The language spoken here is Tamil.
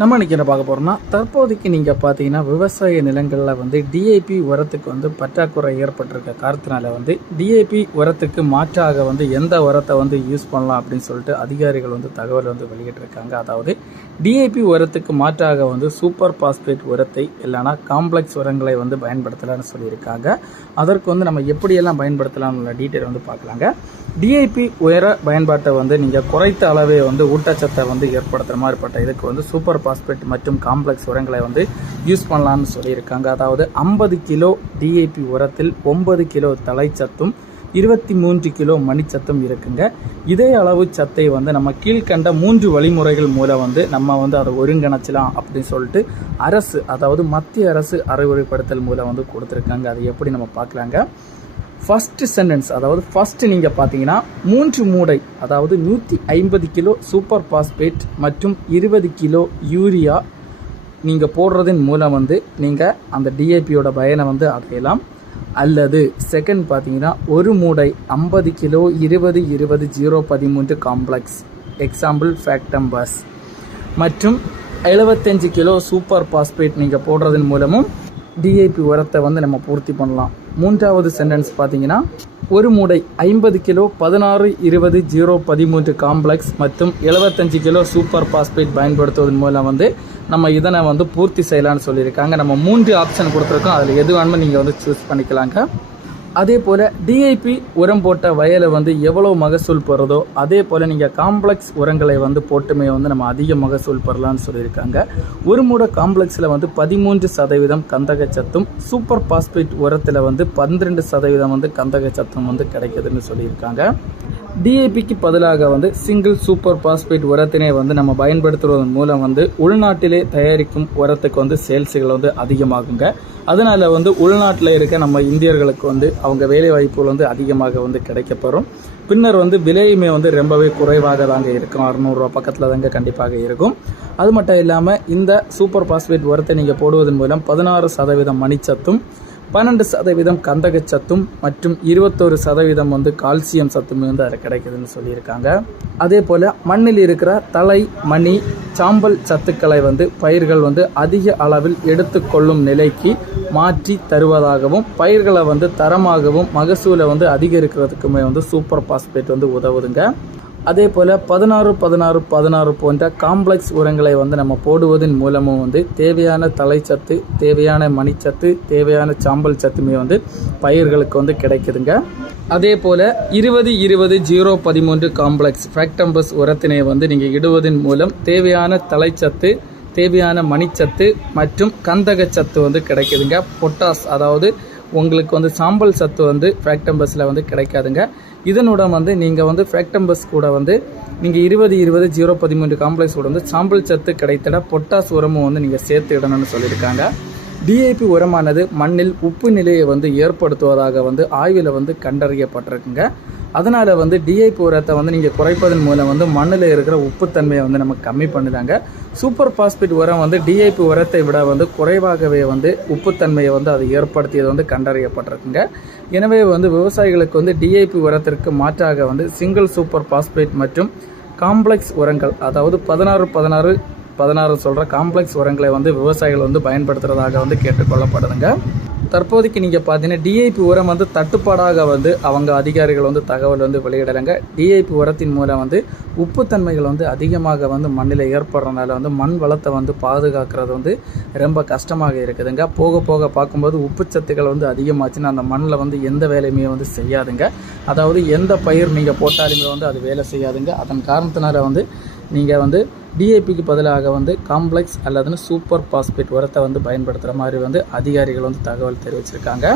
நம்ம இன்னைக்கு என்ன பார்க்க போகிறோம்னா தற்போதைக்கு நீங்கள் பார்த்தீங்கன்னா விவசாய நிலங்களில் வந்து டிஐபி உரத்துக்கு வந்து பற்றாக்குறை ஏற்பட்டிருக்க காரணத்தினால வந்து டிஐபி உரத்துக்கு மாற்றாக வந்து எந்த உரத்தை வந்து யூஸ் பண்ணலாம் அப்படின்னு சொல்லிட்டு அதிகாரிகள் வந்து தகவல் வந்து வெளியிட்டிருக்காங்க. அதாவது டிஐபி உரத்துக்கு மாற்றாக வந்து சூப்பர் பாஸ்பேட் உரத்தை இல்லைனா காம்ப்ளெக்ஸ் உரங்களை வந்து பயன்படுத்தலாம்னு சொல்லியிருக்காங்க. அதற்கு வந்து நம்ம எப்படியெல்லாம் பயன்படுத்தலாம்னு டீட்டெயில் வந்து பார்க்கலாங்க. டிஐபி உயர பயன்பாட்டை வந்து நீங்கள் குறைத்த அளவே வந்து ஊட்டச்சத்தை வந்து ஏற்படுத்துகிற மாதிரிப்பட்ட இதுக்கு வந்து சூப்பர் பாஸ்பேட் மற்றும் காம்ப்ளெக்ஸ் உரங்களை வந்து யூஸ் பண்ணலான்னு சொல்லியிருக்காங்க. அதாவது ஐம்பது கிலோ டிஏபி உரத்தில் ஒன்பது கிலோ தலைச்சத்தும் இருபத்தி மூன்று கிலோ மணிச்சத்தும் இருக்குங்க. இதே அளவு சத்தை வந்து நம்ம கீழ்கண்ட மூன்று வழிமுறைகள் மூலம் வந்து நம்ம வந்து அதை ஒருங்கிணைச்சலாம் அப்படின்னு சொல்லிட்டு அரசு அதாவது மத்திய அரசு அறிவுரைப்படுத்தல் மூலம் வந்து கொடுத்துருக்காங்க. அது எப்படி நம்ம பார்க்கலாங்க? ஃபஸ்ட்டு சென்டென்ஸ் அதாவது ஃபஸ்ட்டு நீங்கள் பார்த்தீங்கன்னா மூன்று மூடை அதாவது நூற்றி ஐம்பது கிலோ சூப்பர் பாஸ்பேட் மற்றும் இருபது கிலோ யூரியா நீங்கள் போடுறதன் மூலம் வந்து நீங்கள் அந்த டிஏபியோட பயனை வந்து அடையலாம். அல்லது செகண்ட் பார்த்தீங்கன்னா ஒரு மூடை ஐம்பது கிலோ இருபது இருபது ஜீரோ பதிமூன்று காம்ப்ளெக்ஸ் எக்ஸாம்பிள் ஃபேக்டம்பஸ் மற்றும் எழுபத்தஞ்சு கிலோ சூப்பர் பாஸ்பேட் நீங்கள் போடுறதன் மூலமும் டிஐபி உரத்தை வந்து நம்ம பூர்த்தி பண்ணலாம். மூன்றாவது சென்டென்ஸ் பார்த்தீங்கன்னா ஒரு மூடை ஐம்பது கிலோ பதினாறு இருபது ஜீரோ பதிமூன்று காம்ப்ளெக்ஸ் மற்றும் எழுபத்தஞ்சு கிலோ சூப்பர் பாஸ்பேட் பயன்படுத்துவதன் மூலம் வந்து நம்ம இதனை வந்து பூர்த்தி செய்யலாம்னு சொல்லியிருக்காங்க. நம்ம மூன்று ஆப்ஷன் கொடுத்துருக்கோம். அதில் எது வேணுமோ நீங்கள் வந்து சூஸ் பண்ணிக்கலாங்க. அதே போல் டிஐபி உரம் போட்ட வயலை வந்து எவ்வளோ மகசூல் பெறுதோ அதே போல் நீங்கள் காம்ப்ளெக்ஸ் உரங்களை வந்து போட்டுமே வந்து நம்ம அதிக மகசூல் பெறலாம்னு சொல்லியிருக்காங்க. ஒரு மூட காம்ப்ளெக்ஸில் வந்து பதிமூன்று சதவீதம் கந்தகச்சத்தும் சூப்பர் பாஸ்பேட் உரத்தில் வந்து பன்னிரெண்டு சதவீதம் வந்து கந்தகச்சத்தும் வந்து கிடைக்குதுன்னு சொல்லியிருக்காங்க. டிஏபிக்கு பதிலாக வந்து சிங்கிள் சூப்பர் பாஸ்பேட் உரத்தினை வந்து நம்ம பயன்படுத்துவதன் மூலம் வந்து உள்நாட்டிலே தயாரிக்கும் உரத்துக்கு வந்து சேல்ஸுகள் வந்து அதிகமாகுங்க. அதனால் வந்து உள்நாட்டில் இருக்க நம்ம இந்தியர்களுக்கு வந்து அவங்க வேலை வாய்ப்புகள் வந்து அதிகமாக வந்து கிடைக்கப்பெறும். பின்னர் வந்து விலையுமே வந்து ரொம்பவே குறைவாக தாங்க இருக்கும். அறுநூறுவா பக்கத்தில் தாங்க கண்டிப்பாக இருக்கும். அது மட்டும் இல்லாமல் இந்த சூப்பர் பாஸ்பேட் உரத்தை நீங்கள் போடுவதன் மூலம் பதினாறு சதவீதம் மணிச்சத்தும் பன்னெண்டு சதவீதம் கந்தக சத்தும் மற்றும் இருபத்தோரு சதவீதம் வந்து கால்சியம் சத்தும் வந்து அதில் கிடைக்குதுன்னு சொல்லியிருக்காங்க. அதே போல் மண்ணில் இருக்கிற தலை மணி சாம்பல் சத்துக்களை வந்து பயிர்கள் வந்து அதிக அளவில் எடுத்துக்கொள்ளும் நிலைக்கு மாற்றி தருவதாகவும் பயிர்களை வந்து தரமாகவும் மகசூலை வந்து அதிகரிக்கிறதுக்குமே வந்து சூப்பர் பாஸ்பேட் வந்து உதவுதுங்க. அதே போல் பதினாறு பதினாறு பதினாறு போன்ற காம்ப்ளெக்ஸ் உரங்களை வந்து நம்ம போடுவதன் மூலமும் வந்து தேவையான தலைச்சத்து தேவையான மணிச்சத்து தேவையான சாம்பல் சத்துமே வந்து பயிர்களுக்கு வந்து கிடைக்குதுங்க. அதே போல் இருபது இருபது ஜீரோ பதிமூன்று காம்ப்ளெக்ஸ் ஃபேக்டம்பஸ் உரத்தினை வந்து நீங்கள் இடுவதன் மூலம் தேவையான தலைச்சத்து தேவையான மணிச்சத்து மற்றும் கந்தகச்சத்து வந்து கிடைக்குதுங்க. பொட்டாஸ் அதாவது உங்களுக்கு வந்து சாம்பல் சத்து வந்து ஃபேக்டம்பஸில் வந்து கிடைக்காதுங்க. இதனுடன் வந்து நீங்கள் வந்து ஃபேக்டம்பஸ் கூட வந்து நீங்கள் இருபது இருபது ஜீரோ பதிமூன்று காம்ப்ளெக்ஸ் கூட வந்து சாம்பல் சத்து கிடைத்திட பொட்டாஸ் உரமும் வந்து நீங்கள் சேர்த்து இடணும்னு சொல்லியிருக்காங்க. டிஏபி உரமானது மண்ணில் உப்பு நிலையை வந்து ஏற்படுத்துவதாக வந்து ஆய்வில் வந்து கண்டறியப்பட்டிருக்குங்க. அதனால் வந்து டிஐபி உரத்தை வந்து நீங்கள் குறைப்பதன் மூலம் வந்து மண்ணில் இருக்கிற உப்புத்தன்மையை வந்து நம்ம கம்மி பண்ணுதாங்க. சூப்பர் பாஸ்பேட் உரம் வந்து டிஐபி உரத்தை விட வந்து குறைவாகவே வந்து உப்புத்தன்மையை வந்து அது ஏற்படுத்தியது வந்து கண்டறியப்பட்டிருக்குங்க. எனவே வந்து விவசாயிகளுக்கு வந்து டிஐபி உரத்திற்கு மாற்றாக வந்து சிங்கிள் சூப்பர் பாஸ்பேட் மற்றும் காம்ப்ளெக்ஸ் உரங்கள் அதாவது பதினாறு பதினாறு பதினாறு சொல்கிற காம்ப்ளெக்ஸ் உரங்களை வந்து விவசாயிகள் வந்து பயன்படுத்துகிறதாக வந்து கேட்டுக்கொள்ளப்படுதுங்க. தற்போதைக்கு நீங்கள் பார்த்தீங்கன்னா டிஐபி உரம் வந்து தட்டுப்பாடாக வந்து அவங்க அதிகாரிகள் வந்து தகவல் வந்து வெளியிடலைங்க. டிஐபி உரத்தின் மூலம் வந்து உப்புத்தன்மைகள் வந்து அதிகமாக வந்து மண்ணில் ஏற்படுறதுனால வந்து மண் வளத்தை வந்து பாதுகாக்கிறது வந்து ரொம்ப கஷ்டமாக இருக்குதுங்க. போக போக பார்க்கும்போது உப்புச்சத்துக்கள் வந்து அதிகமாச்சுன்னா அந்த மண்ணில் வந்து எந்த வேலையுமே வந்து செய்யாதுங்க. அதாவது எந்த பயிர் நீங்கள் போட்டாலுமே வந்து அது வேலை செய்யாதுங்க. அதன் காரணத்தினால வந்து நீங்கள் வந்து டிஏபிக்கு பதிலாக வந்து காம்ப்ளெக்ஸ் அல்லதுன்னு சூப்பர் பாஸ்பேட் உரத்தை வந்து பயன்படுத்துகிற மாதிரி வந்து அதிகாரிகள் வந்து தகவல் தெரிவிச்சிருக்காங்க.